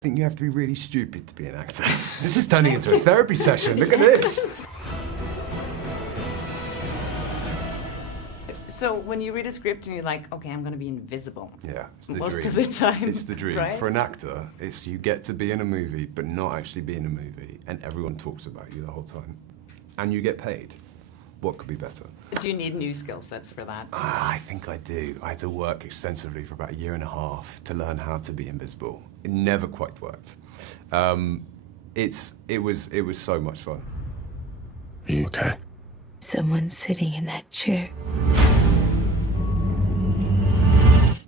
I think you have to be really stupid to be an actor. This is turning into a therapy session. Look at this. So when you read a script and you're like, okay, I'm going to be invisible. Yeah, it's the Most dream. of the time. It's the dream. Right? For an actor, it's you get to be in a movie, but not actually be in a movie, and everyone talks about you the whole time. And you get paid. What could be better? Do you need new skill sets for that? I think I do. I had to work extensively for about 1.5 years to learn how to be invisible. It never quite worked. It was so much fun. Are you okay? Someone sitting in that chair.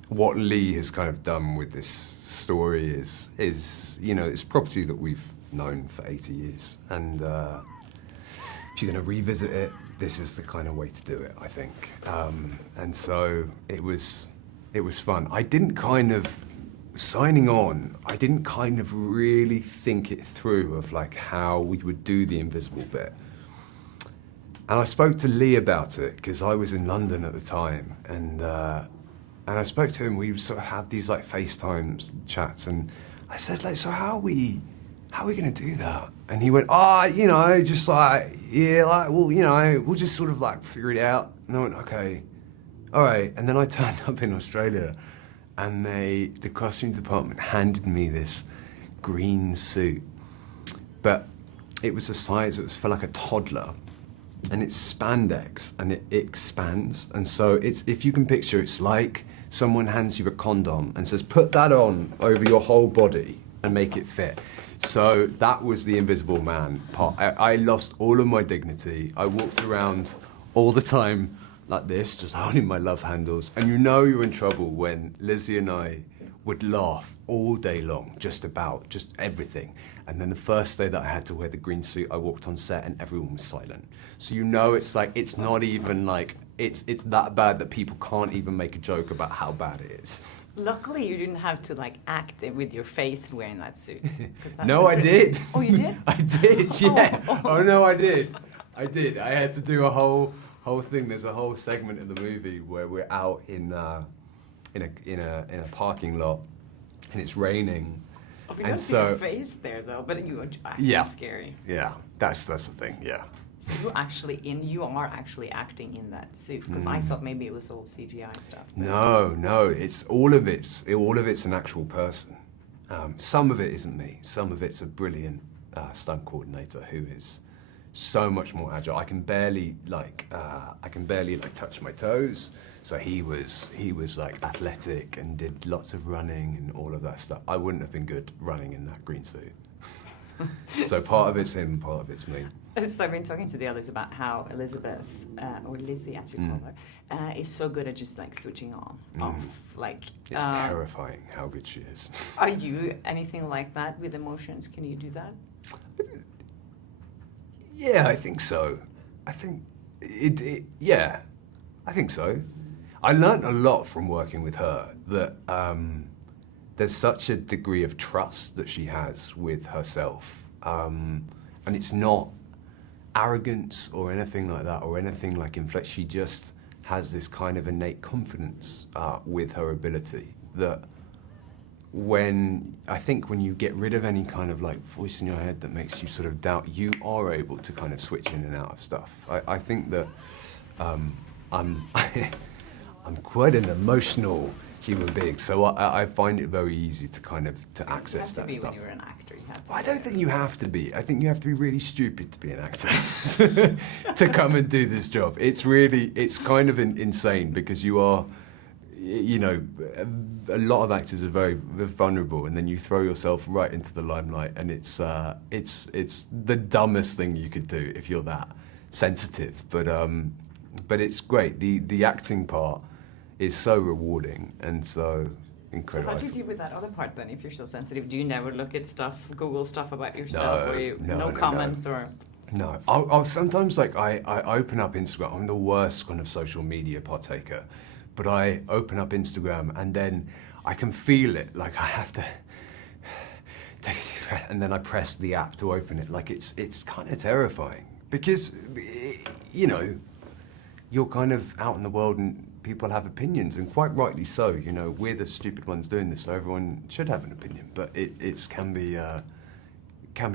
What Lee has kind of done with this story is you know, it's property that we've known for 80 years. And if you're going to revisit it, this is the kind of way to do it, I think. And so it was fun. I didn't kind of, signing on, I didn't kind of really think it through of like how we would do the invisible bit. And I spoke to Lee about it, because I was in London at the time, and I spoke to him. We would sort of have these like FaceTime chats, and I said, like, so how are we gonna do that? And he went, you know, just like, yeah, like, well, you know, we'll just sort of like figure it out. And I went, okay, all right. And then I turned up in Australia, and the costume department handed me this green suit, but it was the size, it was for like a toddler. And it's spandex, and it expands. And so it's, if you can picture, it's like someone hands you a condom and says, put that on over your whole body and make it fit. So that was the Invisible Man part. I lost all of my dignity. I walked around all the time like this, just holding my love handles. And you know you're in trouble when Lizzie and I would laugh all day long, just everything. And then the first day that I had to wear the green suit, I walked on set and everyone was silent. So you know it's like, it's not even like, it's that bad that people can't even make a joke about how bad it is. Luckily, you didn't have to like act with your face wearing that suit. No, I did. Oh, you did? I did, yeah. Oh no, I did. I had to do a whole thing. There's a whole segment of the movie where we're out in a parking lot, and it's raining. Oh, we don't see your face there though, but you are scary. Yeah, that's the thing. Yeah. So you are actually acting in that suit, because I thought maybe it was all CGI stuff. No, it's all of it's an actual person. Some of it isn't me. Some of it's a brilliant stunt coordinator who is so much more agile. I can barely touch my toes. So he was like athletic and did lots of running and all of that stuff. I wouldn't have been good running in that green suit. So part of it's him, part of it's me. So I've been talking to the others about how Elisabeth, or Lizzie as you call her, is so good at just like switching on, off. Like it's terrifying how good she is. Are you anything like that with emotions? Can you do that? Yeah, I think so. I think yeah, I think so. I learned a lot from working with her, that there's such a degree of trust that she has with herself. And it's not arrogance or anything like that, or anything like inflex. She just has this kind of innate confidence with her ability that when you get rid of any kind of like voice in your head that makes you sort of doubt, you are able to kind of switch in and out of stuff. I think that I'm quite an emotional human being, so I find it very easy to kind of access that stuff. You have to be when you're an actor. You have to. I don't think you have to be. I think you have to be really stupid to be an actor to come and do this job. It's kind of insane, because you are, you know, a lot of actors are very vulnerable, and then you throw yourself right into the limelight, and it's the dumbest thing you could do if you're that sensitive. But it's great. The acting part is so rewarding and so incredible. So how do you deal with that other part then, if you're so sensitive? Do you never look at stuff, Google stuff about yourself, or no comments? Or? No, I'll sometimes, like, I open up Instagram. I'm the worst kind of social media partaker, but I open up Instagram and then I can feel it, like I have to take a deep breath, and then I press the app to open it. Like, it's kind of terrifying, because, you know, you're kind of out in the world and people have opinions, and quite rightly so. You know, we're the stupid ones doing this, so everyone should have an opinion. But it can be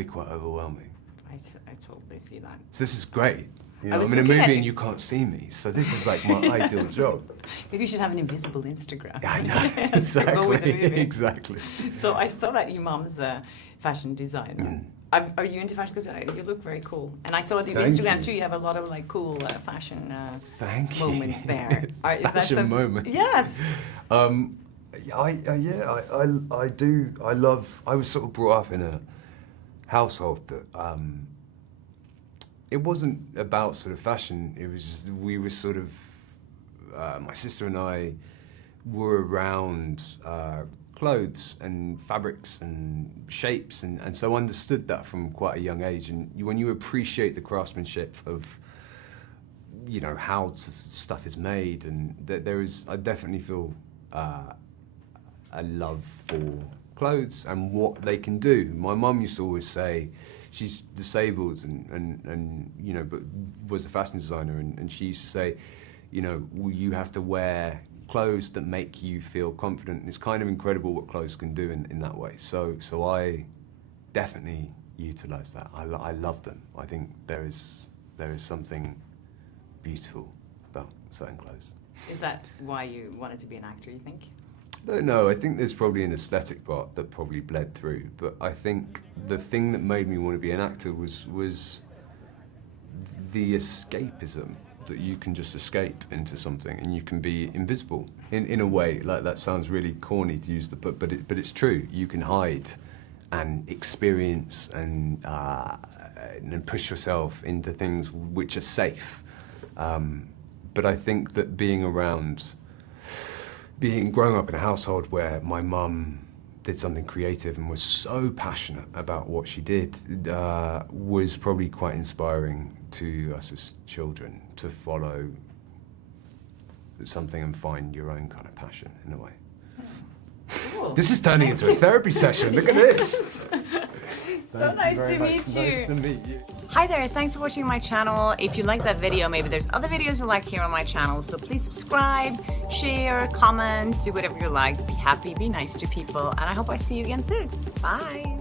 quite overwhelming. I totally see that. So this is great. You know, I was I'm in a looking at movie it. and you can't see me, so this is like my ideal job. Maybe you should have an invisible Instagram. Yeah, I know. To go with the Exactly. movie. Exactly. So I saw that your mom's a fashion designer. Are you into fashion? Because you look very cool. And I saw on your Thank Instagram you. too. You have a lot of like cool fashion Thank you. moments there. Is that Fashion something- moments. Yes. I do. I was sort of brought up in a household that it wasn't about sort of fashion. It was just, we were sort of my sister and I were around clothes and fabrics and shapes, and so understood that from quite a young age. And when you appreciate the craftsmanship of, you know, how stuff is made, and I definitely feel a love for clothes and what they can do. My mum used to always say, she's disabled and you know, but was a fashion designer, and she used to say, you know, you have to wear clothes that make you feel confident. And it's kind of incredible what clothes can do in that way. So I definitely utilize that. I love them. I think there is something beautiful about certain clothes. Is that why you wanted to be an actor, you think? No, I think there's probably an aesthetic part that probably bled through, but I think the thing that made me want to be an actor was the escapism, that you can just escape into something and you can be invisible in a way. Like, that sounds really corny to use but it's true. You can hide and experience and push yourself into things which are safe. But I think that growing up in a household where my mum did something creative and was so passionate about what she did was probably quite inspiring to us as children, to follow something and find your own kind of passion in a way. Cool. This is turning into a therapy session. Look at this. So nice to meet you. Nice to meet you. Hi there, thanks for watching my channel. If you like that video, maybe there's other videos you like here on my channel, so please subscribe, share, comment, do whatever you like. Be happy, be nice to people, and I hope I see you again soon. Bye.